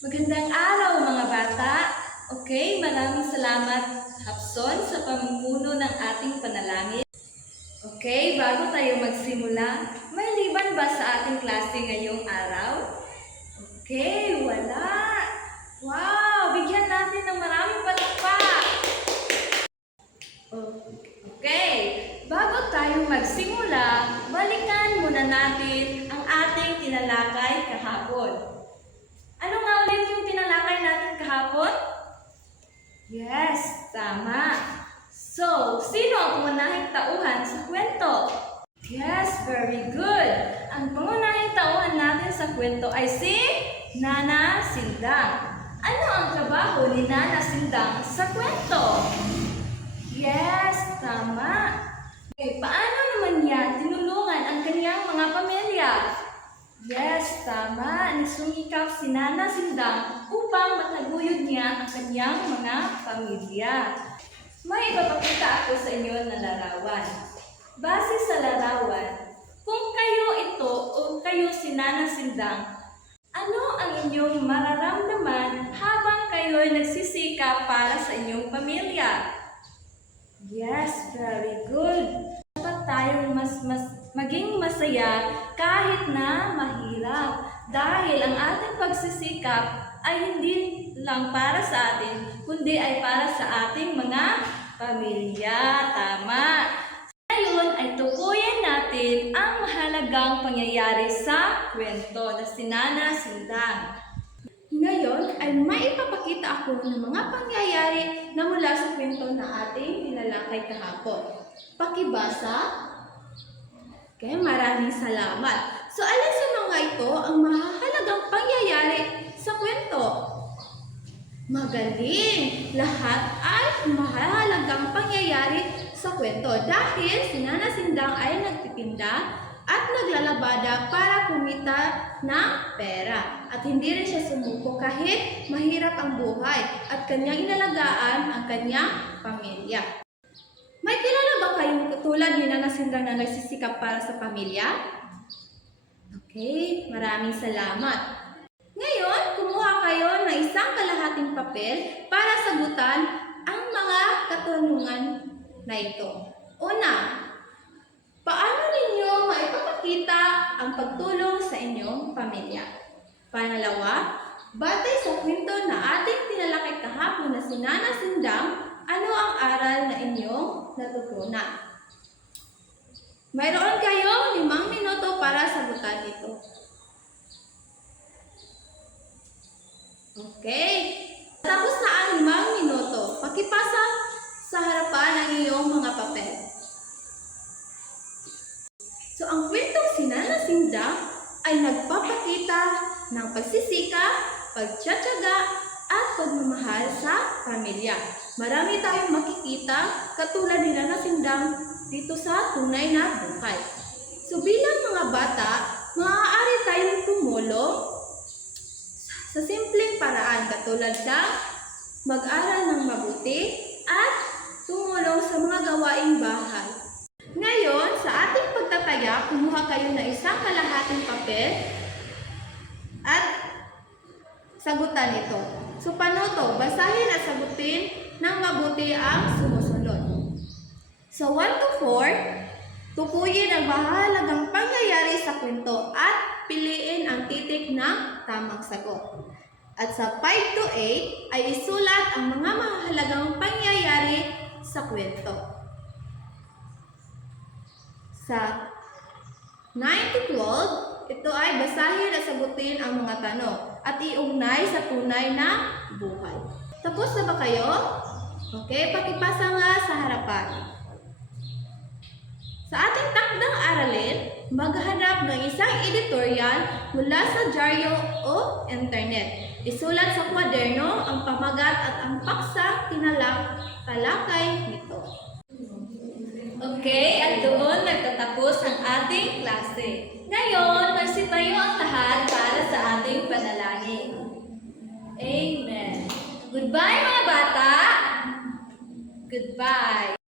Magandang araw mga bata! Okay, maraming salamat Hapson sa pamumuno ng ating panalangin. Okay, bago tayo magsimula, may liban ba sa ating klase ngayong araw? Okay, wala! Wow! Bigyan natin ng maraming palakpak! Okay, bago tayo magsimula, balikan muna natin ang ating tinalakay kahapon. Ano nga ulit yung tinalakay natin kahapon? Yes, tama. So, sino ang pangunahing tauhan sa kwento? Yes, very good. Ang pangunahing tauhan natin sa kwento ay si Nana Sindang. Ano ang trabaho ni Nana Sindang sa kwento? Yes, tama. Okay, paano naman niya tinulungan ang kanyang mga pamilya? Yes, tama. Nagsumikap si Nana Sindang upang mataguyod niya ang kanyang mga pamilya. May ipapakita ako sa inyo na larawan. Base sa larawan, kung kayo ito o kayo si Nana Sindang, ano ang inyong mararamdaman habang kayo'y nagsisikap para sa inyong pamilya? Yes, very good. Dapat tayong maging masaya kahit na mahirap. Dahil ang ating pagsisikap ay hindi lang para sa atin, kundi ay para sa ating mga pamilya. Tama. Ngayon ay tukuyin natin ang mahalagang pangyayari sa kwento na si Nana Sindang. Ngayon ay maipapakita ako ng mga pangyayari na mula sa kwento na ating tinalakay kahapon. Pakibasa. Okay, maraming salamat. So, alin sa mga ito ang mahalagang pangyayari sa kwento? Magaling! Lahat ay mahalagang pangyayari sa kwento dahil si Nana Sindang ay nagtitinda at naglalabada para kumita ng pera. At hindi rin siya sumuko kahit mahirap ang buhay at kanyang inalagaan ang kanyang pamilya. May kilala ba kayong katulad ni Nana Sindang na nagsisikap para sa pamilya? Okay, maraming salamat. Ngayon, kumuha kayo ng isang kalahating papel para sagutan ang mga katanungan na ito. Una, paano ninyo maipapakita ang pagtulong sa inyong pamilya? Pangalawa, batay sa kwento na ating tinalakay kahapon na si Nana Sindang, ano ang aral na inyong natutunan? Mayroon kayo 5 minuto para sagutan ito. Okay. Tapos na ang 5 minuto. Pakipasa sa harapan ng iyong mga papel. So, ang kwentong si Nana Sindang ay nagpapakita ng pagsisikap, pagtsatsaga, at pagmamahal sa pamilya. Marami tayong makikita katulad ni Nana Sindang dito sa tunay na buhay. So bilang mga bata, maaari tayong tumulong sa simpleng paraan katulad ng mag-aral ng mabuti at tumulong sa mga gawaing bahay. Ngayon, sa ating pagtataya, kumuha kayo ng isang kalahating papel at sagutan ito. So, paano to? Basahin at sagutin ng mabuti ang sumusunod. So, 1 to 4, tukuyin ang mahalagang pangyayari sa kwento at piliin ang titik ng tamang sagot. At sa 5 to 8, ay isulat ang mga mahalagang pangyayari sa kwento. Sa 9 to 12, ito ay basahin at sagutin ang mga tanong at iugnay sa tunay na buhay. Tapos na ba kayo? Okay, pakipasa nga sa harapan. Sa ating takdang aralin, maghanap ng isang editorial mula sa dyaryo o internet. Isulat sa kwaderno ang pamagat at ang paksa talakay nito. Okay, at doon nagtatapos ang ating klase. Ngayon, magsitayo ang lahat para sa ating panalangin. Amen. Goodbye mga bata! Goodbye!